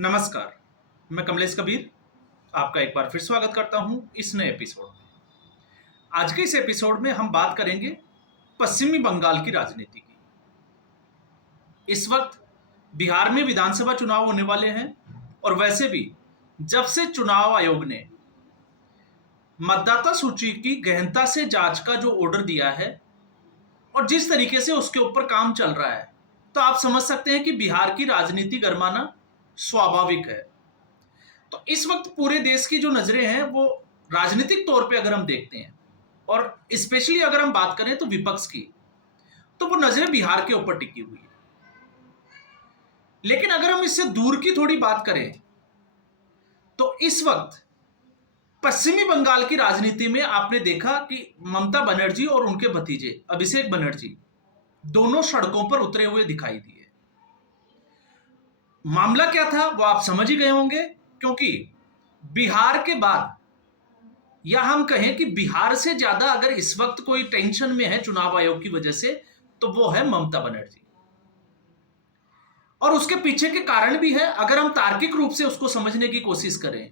नमस्कार, मैं कमलेश कबीर आपका एक बार फिर स्वागत करता हूं इस नए एपिसोड में। आज के इस एपिसोड में हम बात करेंगे पश्चिमी बंगाल की राजनीति की। इस वक्त बिहार में विधानसभा चुनाव होने वाले हैं और वैसे भी जब से चुनाव आयोग ने मतदाता सूची की गहनता से जांच का जो ऑर्डर दिया है और जिस तरीके से उसके ऊपर काम चल रहा है, तो आप समझ सकते हैं कि बिहार की राजनीति गरमाना स्वाभाविक है। तो इस वक्त पूरे देश की जो नजरें हैं वो राजनीतिक तौर पे अगर हम देखते हैं और स्पेशली अगर हम बात करें तो विपक्ष की, तो वो नजरें बिहार के ऊपर टिकी हुई है। लेकिन अगर हम इससे दूर की थोड़ी बात करें तो इस वक्त पश्चिमी बंगाल की राजनीति में आपने देखा कि ममता बनर्जी और उनके भतीजे अभिषेक बनर्जी दोनों सड़कों पर उतरे हुए दिखाई दिए। मामला क्या था वो आप समझ ही गए होंगे, क्योंकि बिहार के बाद या हम कहें कि बिहार से ज्यादा अगर इस वक्त कोई टेंशन में है चुनाव आयोग की वजह से, तो वो है ममता बनर्जी। और उसके पीछे के कारण भी है। अगर हम तार्किक रूप से उसको समझने की कोशिश करें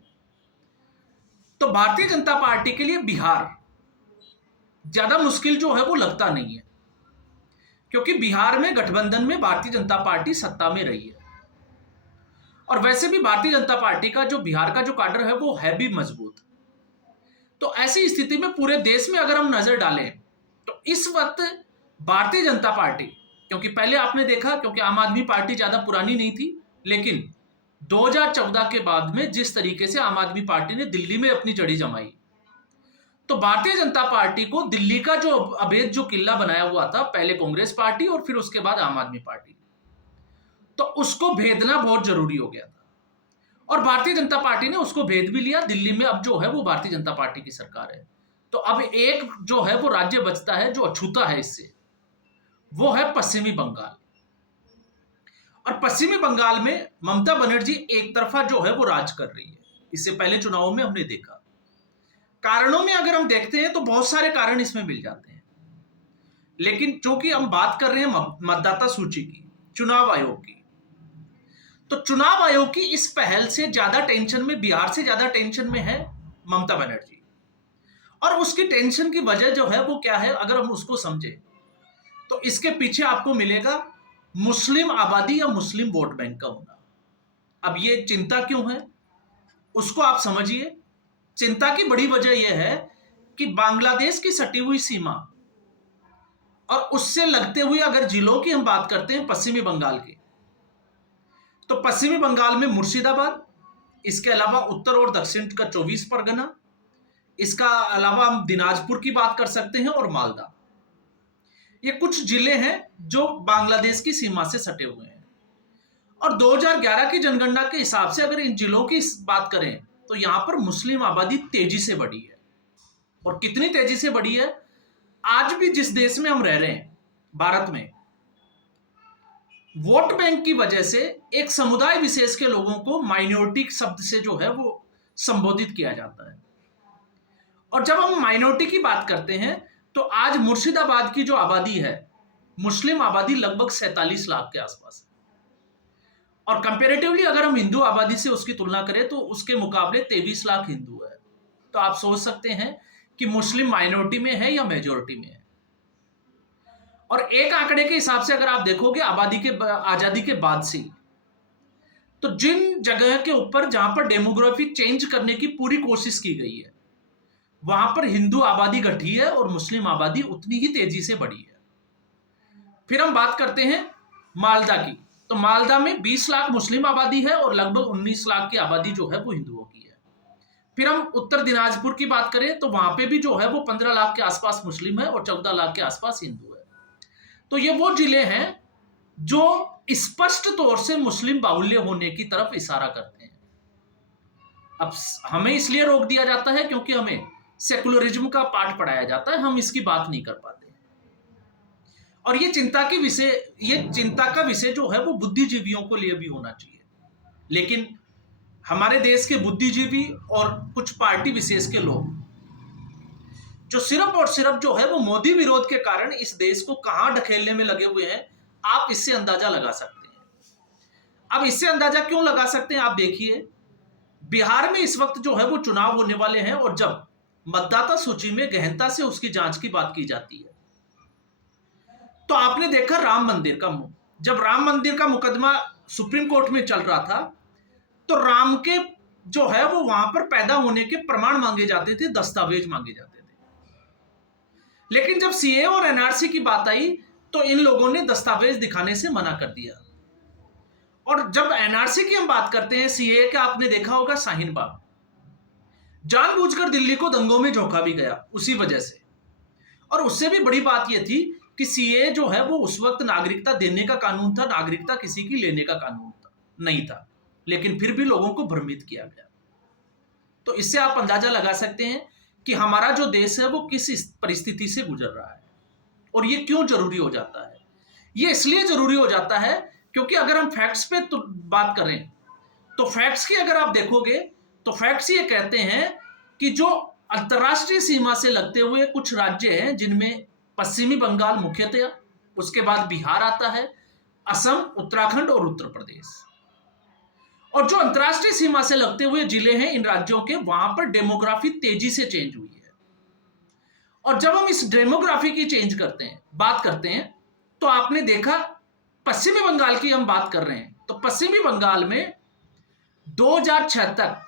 तो भारतीय जनता पार्टी के लिए बिहार ज्यादा मुश्किल जो है वो लगता नहीं है, क्योंकि बिहार में गठबंधन में भारतीय जनता पार्टी सत्ता में रही है और वैसे भी भारतीय जनता पार्टी का जो बिहार का जो काडर है वो है भी मजबूत। तो ऐसी स्थिति में पूरे देश में अगर हम नजर डालें तो इस वक्त भारतीय जनता पार्टी, क्योंकि पहले आपने देखा, क्योंकि आम आदमी पार्टी ज्यादा पुरानी नहीं थी, लेकिन 2014 के बाद में जिस तरीके से आम आदमी पार्टी ने दिल्ली में अपनी जड़ी जमाई, तो भारतीय जनता पार्टी को दिल्ली का जो अवैध जो किला बनाया हुआ था, पहले कांग्रेस पार्टी और फिर उसके बाद आम आदमी पार्टी, तो उसको भेदना बहुत जरूरी हो गया था और भारतीय जनता पार्टी ने उसको भेद भी लिया। दिल्ली में अब जो है वो भारतीय जनता पार्टी की सरकार है। तो अब एक जो है वो राज्य बचता है जो अछूता है इससे, वो है पश्चिमी बंगाल। और पश्चिमी बंगाल में ममता बनर्जी एक तरफा जो है वो राज कर रही है। इससे पहले चुनावों में हमने देखा। कारणों में अगर हम देखते हैं तो बहुत सारे कारण इसमें मिल जाते हैं, लेकिन चूंकि हम बात कर रहे हैं मतदाता सूची की, चुनाव आयोग की, तो चुनाव आयोग की इस पहल से ज्यादा टेंशन में, बिहार से ज्यादा टेंशन में है ममता बनर्जी। और उसकी टेंशन की वजह जो है वो क्या है, अगर हम उसको समझे तो इसके पीछे आपको मिलेगा मुस्लिम आबादी या मुस्लिम वोट बैंक का होना। अब ये चिंता क्यों है उसको आप समझिए। चिंता की बड़ी वजह यह है कि बांग्लादेश की सटी हुई सीमा और उससे लगते हुए अगर जिलों की हम बात करते हैं पश्चिमी बंगाल की, तो पश्चिमी बंगाल में मुर्शिदाबाद, इसके अलावा उत्तर और दक्षिण का 24 परगना, इसका अलावा हम दिनाजपुर की बात कर सकते हैं और मालदा। ये कुछ जिले हैं जो बांग्लादेश की सीमा से सटे हुए हैं। और 2011 की जनगणना के हिसाब से अगर इन जिलों की बात करें तो यहां पर मुस्लिम आबादी तेजी से बढ़ी है। और कितनी तेजी से बढ़ी है, आज भी जिस देश में हम रह रहे हैं, भारत में, वोट बैंक की वजह से एक समुदाय विशेष के लोगों को माइनॉरिटी शब्द से जो है वो संबोधित किया जाता है। और जब हम माइनॉरिटी की बात करते हैं तो आज मुर्शिदाबाद की जो आबादी है, मुस्लिम आबादी लगभग 47 लाख के आसपास है। और कंपैरेटिवली अगर हम हिंदू आबादी से उसकी तुलना करें तो उसके मुकाबले 23 लाख हिंदू है। तो आप सोच सकते हैं कि मुस्लिम माइनॉरिटी में है या मेजोरिटी में है। और एक आंकड़े के हिसाब से अगर आप देखोगे आजादी के बाद से, तो जिन जगह के ऊपर जहां पर डेमोग्राफी चेंज करने की पूरी कोशिश की गई है, वहां पर हिंदू आबादी घटी है और मुस्लिम आबादी उतनी ही तेजी से बढ़ी है। फिर हम बात करते हैं मालदा की, तो मालदा में 20 लाख मुस्लिम आबादी है और लगभग 19 लाख की आबादी जो है वो हिंदुओं की है। फिर हम उत्तर दिनाजपुर की बात करें तो वहां पे भी जो है वो 15 लाख के आसपास मुस्लिम है और 14 लाख के आसपास हिंदू है। तो ये वो जिले हैं जो स्पष्ट तौर से मुस्लिम बाहुल्य होने की तरफ इशारा करते हैं। अब हमें इसलिए रोक दिया जाता है क्योंकि हमें सेकुलरिज्म का पाठ पढ़ाया जाता है, हम इसकी बात नहीं कर पाते। और ये चिंता का विषय जो है वो बुद्धिजीवियों को लिए भी होना चाहिए। लेकिन हमारे देश के बुद्धिजीवी और कुछ पार्टी विशेष के लोग जो सिर्फ और सिर्फ जो है वो मोदी विरोध के कारण इस देश को कहां ढकेलने में लगे हुए हैं, आप इससे अंदाजा लगा सकते हैं। अब इससे अंदाजा क्यों लगा सकते हैं, आप देखिए बिहार में इस वक्त जो है वो चुनाव होने वाले हैं, और जब मतदाता सूची में गहनता से उसकी जांच की बात की जाती है, तो आपने देखा राम मंदिर का, जब राम मंदिर का मुकदमा सुप्रीम कोर्ट में चल रहा था, तो राम के जो है वो वहां पर पैदा होने के प्रमाण मांगे जाते थे, दस्तावेज मांगे जाते थे। लेकिन जब सीए और एनआरसी की बात आई तो इन लोगों ने दस्तावेज दिखाने से मना कर दिया। और जब एनआरसी की हम बात करते हैं, सीए का आपने देखा होगा शाहीन बाग, जानबूझकर दिल्ली को दंगों में झोंका भी गया उसी वजह से। और उससे भी बड़ी बात यह थी कि सीए जो है वो उस वक्त नागरिकता देने का कानून था, नागरिकता किसी की लेने का कानून नहीं था, लेकिन फिर भी लोगों को भ्रमित किया गया। तो इससे आप अंदाजा लगा सकते हैं कि हमारा जो देश है वो किस परिस्थिति से गुजर रहा है, और ये क्यों जरूरी हो जाता है। ये इसलिए जरूरी हो जाता है क्योंकि अगर हम फैक्ट्स पे तो बात करें, तो फैक्ट्स की अगर आप देखोगे तो फैक्ट्स ये कहते हैं कि जो अंतर्राष्ट्रीय सीमा से लगते हुए कुछ राज्य हैं, जिनमें पश्चिमी बंगाल मुख्यतः, उसके बाद बिहार आता है, असम, उत्तराखंड और उत्तर प्रदेश, और जो अंतर्राष्ट्रीय सीमा से लगते हुए जिले हैं इन राज्यों के, वहां पर डेमोग्राफी तेजी से चेंज हुई है। और जब हम इस डेमोग्राफी की बात करते हैं, तो आपने देखा पश्चिमी बंगाल की हम बात कर रहे हैं, तो पश्चिमी बंगाल में 2006 तक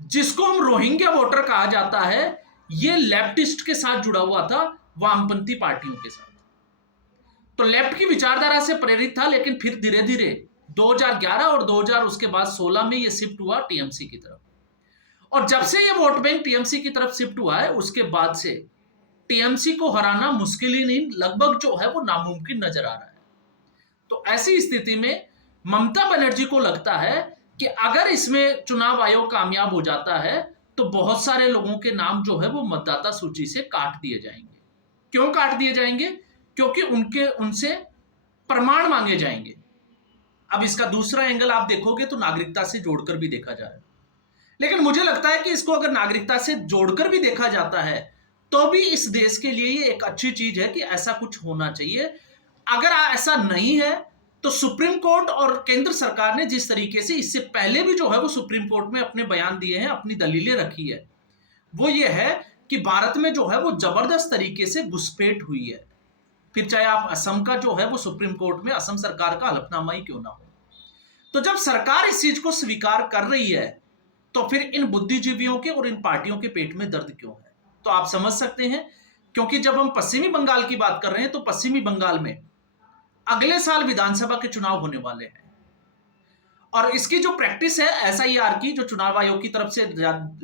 जिसको हम रोहिंग्या वोटर कहा जाता है, ये लेफ्टिस्ट के साथ जुड़ा हुआ था, वामपंथी पार्टियों के साथ। तो लेफ्ट की विचारधारा से प्रेरित था, लेकिन फिर धीरे धीरे 2011 और 2000 उसके बाद 16 में ये शिफ्ट हुआ टीएमसी की तरफ। और जब से ये वोट बैंक टीएमसी की तरफ शिफ्ट हुआ है, उसके बाद से टीएमसी को हराना मुश्किल ही नहीं, लगभग जो है वो नामुमकिन नजर आ रहा है। तो ऐसी स्थिति में ममता बनर्जी को लगता है कि अगर इसमें चुनाव आयोग कामयाब हो जाता है तो बहुत सारे लोगों के नाम जो है वो मतदाता सूची से काट दिए जाएंगे। क्यों काट दिए जाएंगे? क्योंकि उनसे प्रमाण मांगे जाएंगे। अब इसका दूसरा एंगल आप देखोगे तो नागरिकता से जोड़कर भी देखा जाए, लेकिन मुझे लगता है कि इसको अगर नागरिकता से जोड़कर भी देखा जाता है तो भी इस देश के लिए ये एक अच्छी चीज है कि ऐसा कुछ होना चाहिए। अगर ऐसा नहीं है तो सुप्रीम कोर्ट और केंद्र सरकार ने जिस तरीके से इससे पहले भी जो है वो सुप्रीम कोर्ट में अपने बयान दिए हैं, अपनी दलीलें रखी है, वो ये है कि भारत में जो है वो जबरदस्त तरीके से घुसपैठ हुई है। फिर चाहे आप असम का जो है वो सुप्रीम कोर्ट में असम सरकार का हलफनामा ही क्यों ना हो। तो जब सरकार इस चीज को स्वीकार कर रही है तो फिर इन बुद्धिजीवियों के और इन पार्टियों के पेट में दर्द क्यों है? तो आप समझ सकते हैं, क्योंकि जब हम पश्चिमी बंगाल की बात कर रहे हैं तो पश्चिमी बंगाल में अगले साल विधानसभा के चुनाव होने वाले हैं, और इसकी जो प्रैक्टिस है एसआईआर की, जो चुनाव आयोग की तरफ से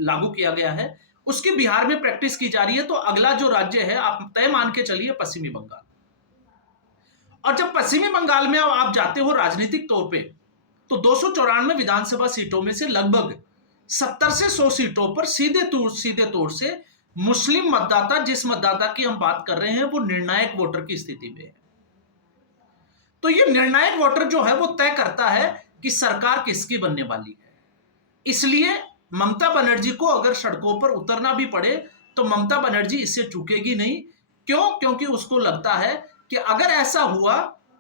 लागू किया गया है, उसकी बिहार में प्रैक्टिस की जा रही है। तो अगला जो राज्य है आप तय मान के चलिए पश्चिमी बंगाल। और जब पश्चिमी बंगाल में आप जाते हो राजनीतिक तौर पे, तो 294 विधानसभा सीटों में से लगभग 70 से 100 सीटों पर सीधे तौर से मुस्लिम मतदाता, जिस मतदाता की हम बात कर रहे हैं, वो निर्णायक वोटर की स्थिति में है। तो ये निर्णायक वोटर जो है वो तय करता है कि सरकार किसकी बनने वाली है। इसलिए ममता बनर्जी को अगर सड़कों पर उतरना भी पड़े तो ममता बनर्जी इससे चूकेगी नहीं। क्यों? क्योंकि उसको लगता है कि अगर ऐसा हुआ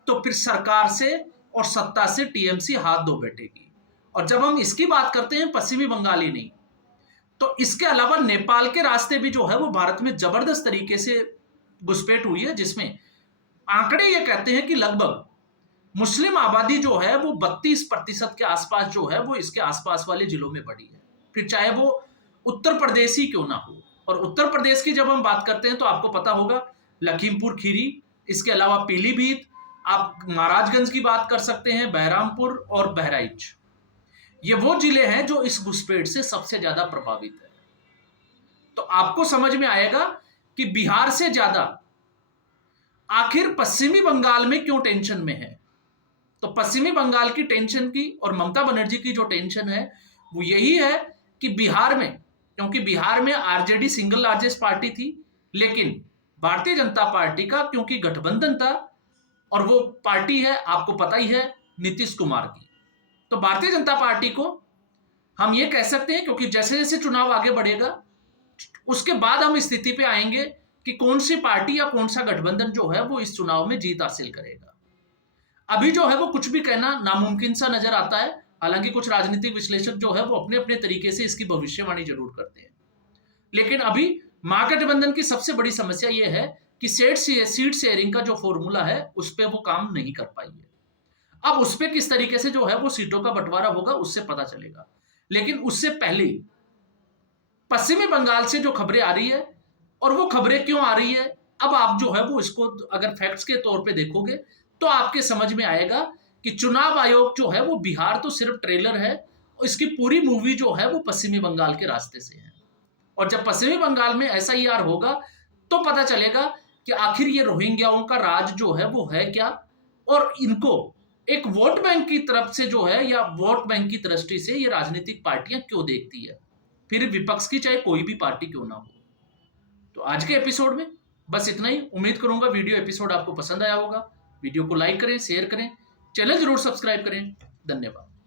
तो फिर सरकार से और सत्ता से टीएमसी हाथ धो बैठेगी। और जब हम इसकी बात करते हैं पश्चिमी बंगाल ही नहीं, तो इसके अलावा नेपाल के रास्ते भी जो है वो भारत में जबरदस्त तरीके से घुसपैठ हुई है, जिसमें आंकड़े ये कहते हैं कि लगभग मुस्लिम आबादी जो है वो 32% के आसपास जो है वो इसके आसपास वाले जिलों में बढ़ी है, फिर चाहे वो उत्तर प्रदेश ही क्यों ना हो। और उत्तर प्रदेश की जब हम बात करते हैं तो आपको पता होगा लखीमपुर खीरी, इसके अलावा पीलीभीत, आप महाराजगंज की बात कर सकते हैं, बहरामपुर और बहराइच, ये वो जिले हैं जो इस घुसपैठ से सबसे ज्यादा प्रभावित है। तो आपको समझ में आएगा कि बिहार से ज्यादा आखिर पश्चिमी बंगाल में क्यों टेंशन में है। तो पश्चिमी बंगाल की टेंशन की और ममता बनर्जी की जो टेंशन है वो यही है कि बिहार में, क्योंकि बिहार में आरजेडी सिंगल लार्जेस्ट पार्टी थी, लेकिन भारतीय जनता पार्टी का क्योंकि गठबंधन था, और वो पार्टी है आपको पता ही है नीतीश कुमार की, तो भारतीय जनता पार्टी को हम ये कह सकते हैं, क्योंकि जैसे जैसे चुनाव आगे बढ़ेगा उसके बाद हम स्थिति पे आएंगे कि कौन सी पार्टी या कौन सा गठबंधन जो है वो इस चुनाव में जीत हासिल करेगा। अभी जो है वो कुछ भी कहना नामुमकिन सा नजर आता है। हालांकि कुछ राजनीतिक विश्लेषक जो है वो अपने अपने तरीके से इसकी भविष्यवाणी जरूर करते हैं, लेकिन अभी महागठबंधन की सबसे बड़ी समस्या यह है कि सीट शेयरिंग का जो फॉर्मूला है उस पर वो काम नहीं कर पाई है। अब उस पर किस तरीके से जो है वो सीटों का बंटवारा होगा उससे पता चलेगा। लेकिन उससे पहले पश्चिमी बंगाल से जो खबरें आ रही है, और वो खबरें क्यों आ रही है, अब आप जो है वो इसको अगर फैक्ट्स के तौर पे देखोगे तो आपके समझ में आएगा कि चुनाव आयोग जो है वो बिहार तो सिर्फ ट्रेलर है, और इसकी पूरी मूवी जो है वो पश्चिमी बंगाल के रास्ते से है। और जब पश्चिमी बंगाल में SIR होगा तो पता चलेगा कि आखिर ये रोहिंग्याओं का राज जो है वो है क्या, और इनको एक वोट बैंक की तरफ से जो है या वोट बैंक की दृष्टि से ये राजनीतिक पार्टियां क्यों देखती है, फिर विपक्ष की चाहे कोई भी पार्टी क्यों ना हो। तो आज के एपिसोड में बस इतना ही। उम्मीद करूंगा वीडियो एपिसोड आपको पसंद आया होगा। वीडियो को लाइक करें, शेयर करें, चैनल जरूर सब्सक्राइब करें। धन्यवाद।